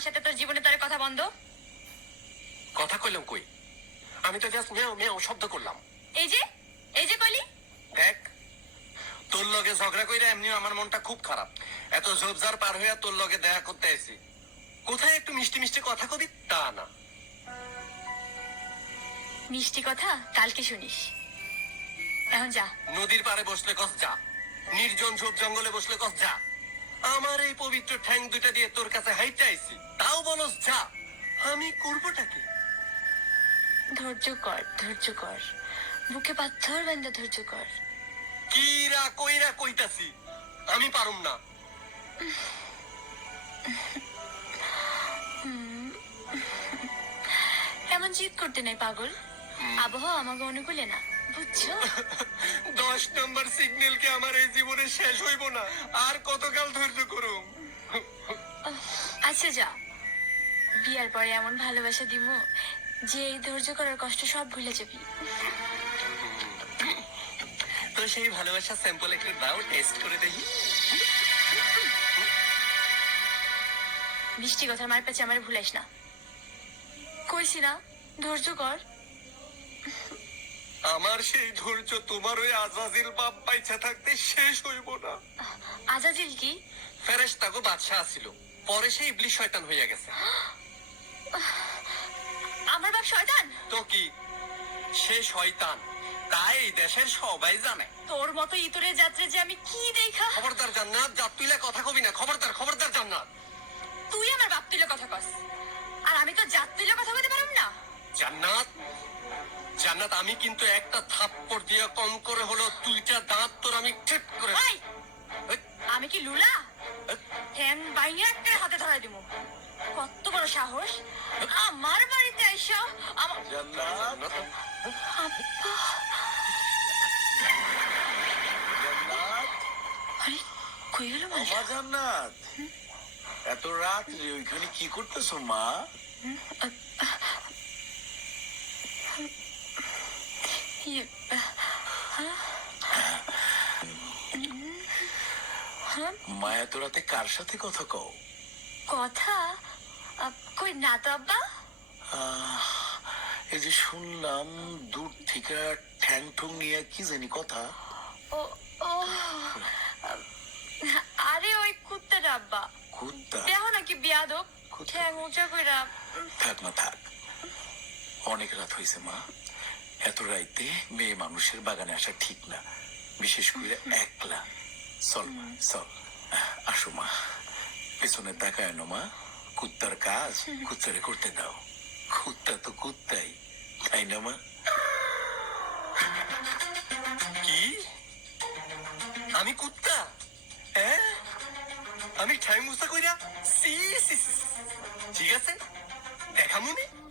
আমার সাথে তোর জীবনে তোর কথা বন্ধ? কথা কইলাম কই? আমি তো জাস্ট মেও মেও শব্দ করলাম। এই যে এই যে কলি। দেখ তোর লগে ঝগড়া কইরা এমনি আমার মনটা খুব খারাপ। এত ঝোপঝাড় পার হইয়া তোর লগে দেখা করতে আইছি। কোথায় একটু মিষ্টি মিষ্টি কথা কবি? তা না। মিষ্টি কথা? কালকে শুনিস। এখন যা। নদীর পারে বসলে কস যা। নির্জন ঝোপ জঙ্গলে বসলে কস যা। আমার এই পবিত্র ঠ্যাং দুইটা দিয়ে তোর কাছে হাইতে আইছি। তাও বলস যা। আমি করবোটা কি ধৈর্য কর ধৈর্য কর। বুকে পাথর বান্ধা ধৈর্য কর। কিরা কইরা কইতাছি? আমি পারুম না। এমন জিদ করতে নাই পাগল। আবহাওয়া আমাকে অনুকূলে না। দশ নম্বর সিগন্যাল কি আমার এই জীবনে শেষ হইব না? আর কতকাল ধৈর্য করুম? আচ্ছা যা। বিয়ার পরে এমন ভালোবাসা দিমু যে এই ধৈর্য করার কষ্ট সব ভুলে যাবি। তো সেই ভালোবাসা স্যাম্পল একটু দাও টেস্ট করে দেখি। মিষ্টি কথার মার পেছে আমার ভুলাইস না। কইছি না ধৈর্য কর। আমার সেই ধৈর্য তোমার ওই আজাজিল বাপ পাইছা থাকতে শেষ হইব না। আজাজিল কি? ফেরেশতাগো বাদশাহ ছিল পরে সেই ইবলিশ শয়তান হইয়া গেছে। আমার বাপ শয়তান? তো কি? সে শয়তান তাই এই দেশের সবাই জানে। তোর মতো ইতরের যাত্রে যে আমি কি দেখা? খবরদার জান্নাত যা তুইলে কথা কবি না। খবরদার খবরদার জান্নাত। তুই আমার বাপ তুলে কথা কস। আর আমি তো জাত তুলে কথা বলতে পারব না। জান্নাত আমি কিন্তু একটা থাপ্পড় দিয়ে কম করে হলো দুইটা দাঁত তোর আমি ঠিক করে আমি কি লুলা? হ্যাং বাইনে একটা হাতে ধরাই দিব কত বড় সাহস। আমার বাড়িতে আইসা আমার জান্নাত। মা? জান্নাত। এত রাত্রে ওইখানে কি করতেছো মা? ইয়ে, মা এত রাতে কার সাথে কথা কও? কথা? কই না তো আব্বা? এই যে শুনলাম দূর থেকে ঠ্যাং ঠুং নিয়ে কি জানি কথা? ও ও আরে ওই কুত্তাটা আব্বা। কুত্তা? দেখো নাকি বিয়াদব। কুত্তা? ঠ্যাং উঁচা কইরা। থাক না থাক। অনেক রাত হয়েছে মা। এত রাইতে মেয়ে মানুষের বাগানে আসা ঠিক না। বিশেষ করে একলা। চল চল। আসো মা। পেছনে তাকায় না মা। কুত্তার কাজ কুত্তারে করতে দাও। কুত্তা তো কুত্তাই তাই না মা? কি? আমি কুত্তা? হ্যাঁ আমি ঠাই মুসা কইরা সি, সি। ঠিক আছে? দেখামুনি?